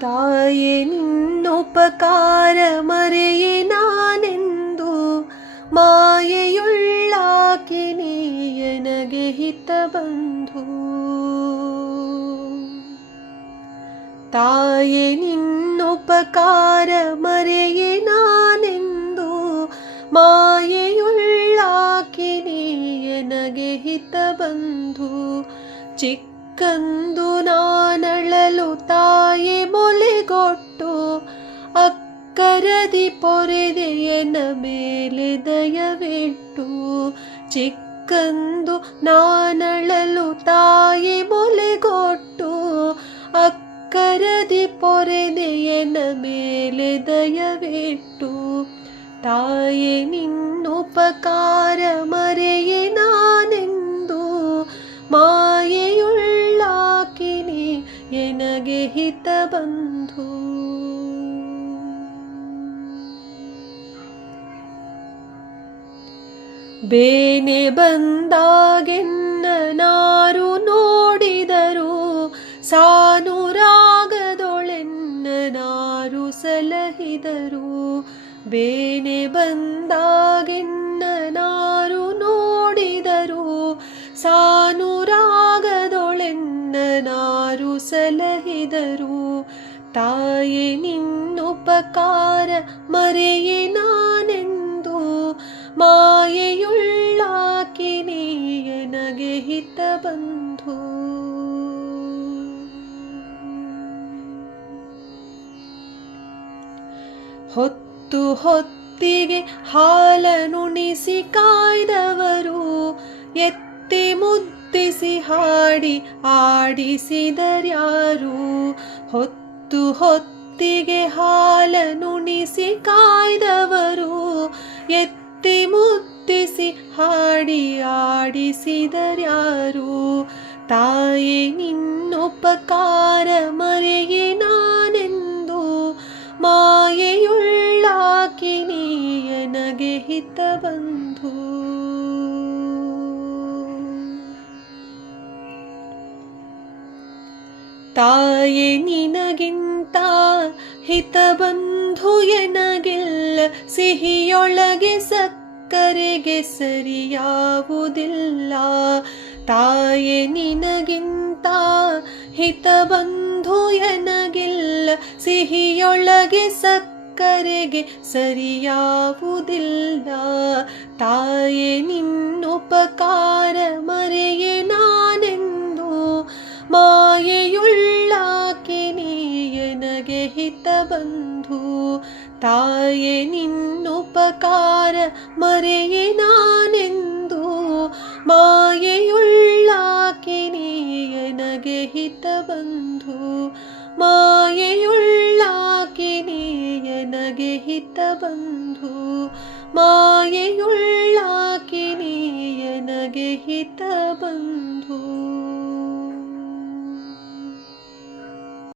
ತಾಯೇ ನಿನ್ನುಪಕಾರ ಮರೆಯೇ ನಾನೆಂದು. ಮಾಯೆಯುಳ್ಳಾಕೆ ನೀಯನಗೆ ಹಿತ ಬಂಧು. ತಾಯೇ ನಿನ್ನುಪಕಾರ ಮರೆಯೇ ನಾನೆಂದು. ಮಾಯೆಯುಳ್ಳಾಕೆ ನೀಯನಗೆ ಹಿತ ಬಂಧು. ಚಿಕ್ಕಂದು ನಾನಳಲು ಅಕ್ಕರದಿ ಪೊರೆದೆಯನ ಮೇಲೆ ದಯವಿಟ್ಟು. ಚಿಕ್ಕಂದು ನಾನಳಲು ತಾಯಿ ಮೊಲೆಗೊಟ್ಟು. ಅಕ್ಕರದಿ ಪೊರೆದೆಯನ ಮೇಲೆ ದಯವಿಟ್ಟು. ತಾಯೆ ನಿನ್ನುಪಕಾರ ಮರೆಯೇ ನಾನೆಂದು. ಮಾಯೆಯುಳ್ಳಾಕಿನಿ, ಎನಗೆ ಹಿತ ಬಂಧು ಬೇನೆ ಬಂದಾಗೆನ್ನ ನಾರು ನೋಡಿದರು, ಸಾನುರಾಗದೊಳೆನ್ನ ನಾರು ಸಲಹಿದರು. ಬೇನೆ ಬಂದಾಗೆನ್ನ ನಾರು ನೋಡಿದರು, ಸಾನುರಾಗದೊಳೆನ್ನ ನಾರು ಸಲಹಿದರು. ತಾಯೆ ನಿನ್ನುಪಕಾರ ಮರೆಯೇ ನಾನೆಂದು ಮಾಯೆಯುಳ್ಳಾಕಿನಿಯನಗೆ ಹಿತ ಬಂಧು. ಹೊತ್ತು ಹೊತ್ತಿಗೆ ಹಾಲನುಣಿಸಿ ಕಾಯ್ದವರು, ಎತ್ತಿ ಮುದ್ದಿಸಿ ಹಾಡಿ ಆಡಿಸಿದರ್ಯಾರು ಹೊತ್ತು ಹೊತ್ತಿಗೆ ಹಾಲನುಣಿಸಿ ಕಾಯ್ದವರು, ಎತ್ತಿ ಹಾಡಿ ಆಡಿಸಿದರ್ಯಾರು ತಾಯೇ, ನಿನ್ನುಪಕಾರ ಮರೆಯೇ ನಾನೆಂದು? ಮಾಯೆಯುಳ್ಳಾಕಿನಿಯನಗೆ ಹಿತ ಬಂಧು. ತಾಯೆ, ನಿನಗಿಂತ ಹಿತ ಬಂಧು ಎನಗಿಲ್ಲ. ಸಿಹಿಯೊಳಗೆ ಸಕ್ಕರೆಗೆ ಸರಿಯಾವುದಿಲ್ಲ ತಾಯೆ, ನಿನಗಿಂತ ಹಿತ ಬಂಧು ಎನಗಿಲ್ಲ. ಸಿಹಿಯೊಳಗೆ ಸಕ್ಕರೆಗೆ ಸರಿಯಾವುದಿಲ್ಲ. ತಾಯೆ, ನಿನ್ನುಪಕಾರ ಮರೆಯೇ ನಾನೆಂದು. ಮಾಯೆಯುಳ್ಳಾಕೆ ನೀಯನಗೆ ಹಿತ ಬಂಧು. ತಾಯೆ ನಿನ್ನುಪಕಾರ ಮರೆಯೇ ನಾನೆಂದು. ಮಾಯೆಯುಳ್ಳಾಕೆ ನೀಯನಗೆ ಹಿತ ಬಂಧು ಮಾಯೆಯುಳ್ಳಾಕೆ ನೀಯನಗೆ ಹಿತ ಬಂಧು ಮಾಯೆಯುಳ್ಳಾಕೆ ನೀಯನಗೆ ಹಿತ ಬಂಧು